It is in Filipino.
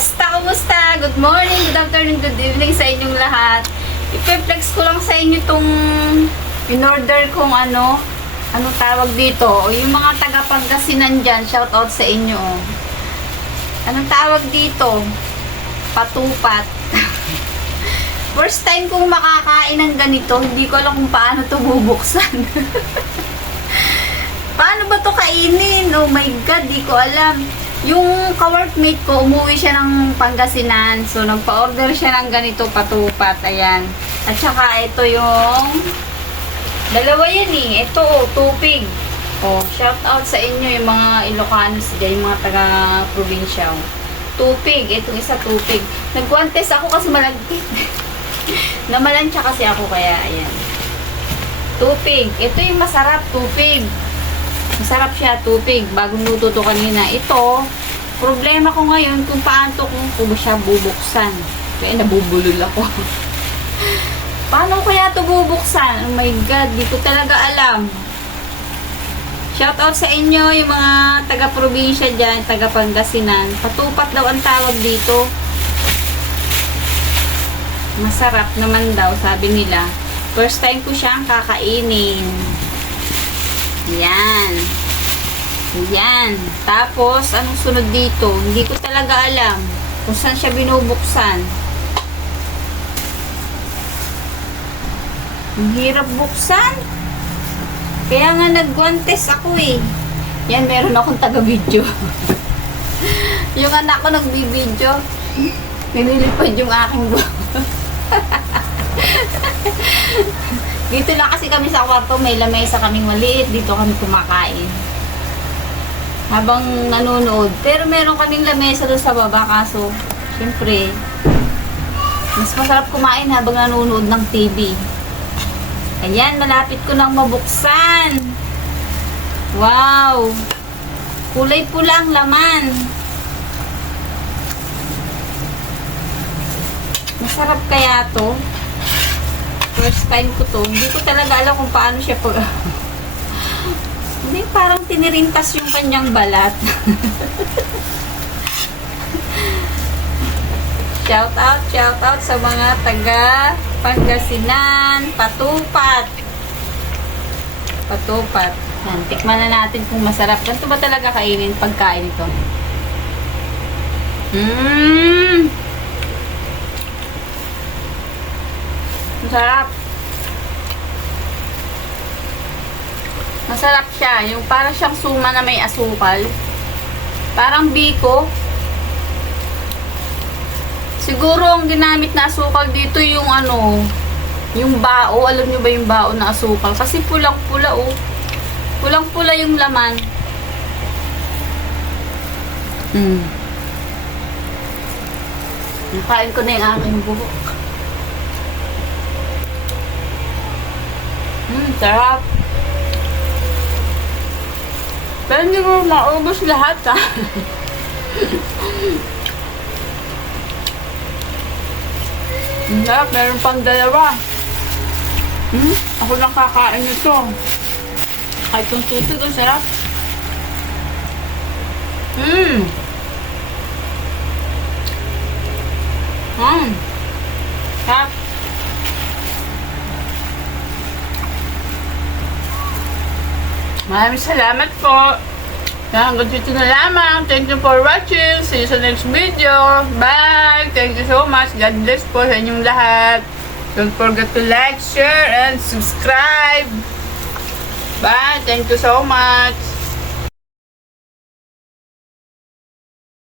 Kumusta? Kumusta? Good morning, good afternoon, good evening sa inyong lahat. Ipe-flex ko lang sa inyo itong in-order kong ano, anong tawag dito. O yung mga taga-Pangasinan dyan, shout out sa inyo. Anong tawag dito? Patupat. First time kong makakain ng ganito, hindi ko alam kung paano to bubuksan. paano ba to kainin? Oh my God, di ko alam. Yung ka-workmate ko, umuwi siya ng Pangasinan. So, nagpa-order siya ng ganito patupat. Ayan. At saka, ito yung... Dalawa yan eh. Ito, oh, tupig. Oh, shout out sa inyo yung mga Ilocanos dyan, yung mga taga-probinsya. Tupig. Itong isa tupig. Nag-contest ako kasi malagkit. Namalansya kasi ako kaya, ayan. Tupig. Ito yung masarap, tupig. Masarap siya, tupig. Bagong luto to kanina. Ito, problema ko ngayon kung paano to kung, siya bubuksan. Kaya nabubulol ako. paano kaya to bubuksan? Oh my God, di ko talaga alam. Shoutout sa inyo, yung mga taga-probinsya dyan, taga-Pangasinan. Patupat daw ang tawag dito. Masarap naman daw, sabi nila. First time ko siyang kakainin. Yan. Yan. Tapos, anong sunod dito? Hindi ko talaga alam kung saan siya binubuksan. Ang hirap buksan. Kaya nga nag-contest ako eh. Yan, meron akong taga-video. yung anak ko nagbibideo. Nililipad yung aking buhok. Dito lang kasi kami sa kwarto, may lamesa kaming maliit. Dito kami kumakain. Habang nanonood. Pero meron kaming lamesa doon sa baba, kaso, syempre, mas masarap kumain habang nanonood ng TV. Ayan, malapit ko nang mabuksan. Wow! Kulay pula ang laman. Masarap kaya to? First time ko to. Hindi ko talaga alam kung paano siya pag... Hindi, parang tinirintas yung kanyang balat. shout out, shout out sa mga taga Pangasinan, Patupat. Patupat. Yan, tikman na natin kung masarap. Ganito ba talaga kainin pagkain ito? Mmm! Masarap. Masarap siya. Yung parang siyang suma na may asukal. Parang biko. Siguro ang ginamit na asukal dito yung ano, yung bao. Alam nyo ba yung bao na asukal? Kasi pulang-pula oh. Pulang-pula yung laman. Hmm. Nakain ko na yung aking buhok. Hmm, sarap. Pero hindi mo maubos lahat ha. Sarap, meron pang dalawa. Hmm? Ako lang kakain nito. Kahit tutog, ang sarap. Hmm. Hmm. Sarap. Maraming salamat po. Hanggang dito na lamang. Thank you for watching. See you sa next video. Bye! Thank you so much. God bless po sa inyong lahat. Don't forget to like, share, and subscribe. Bye! Thank you so much.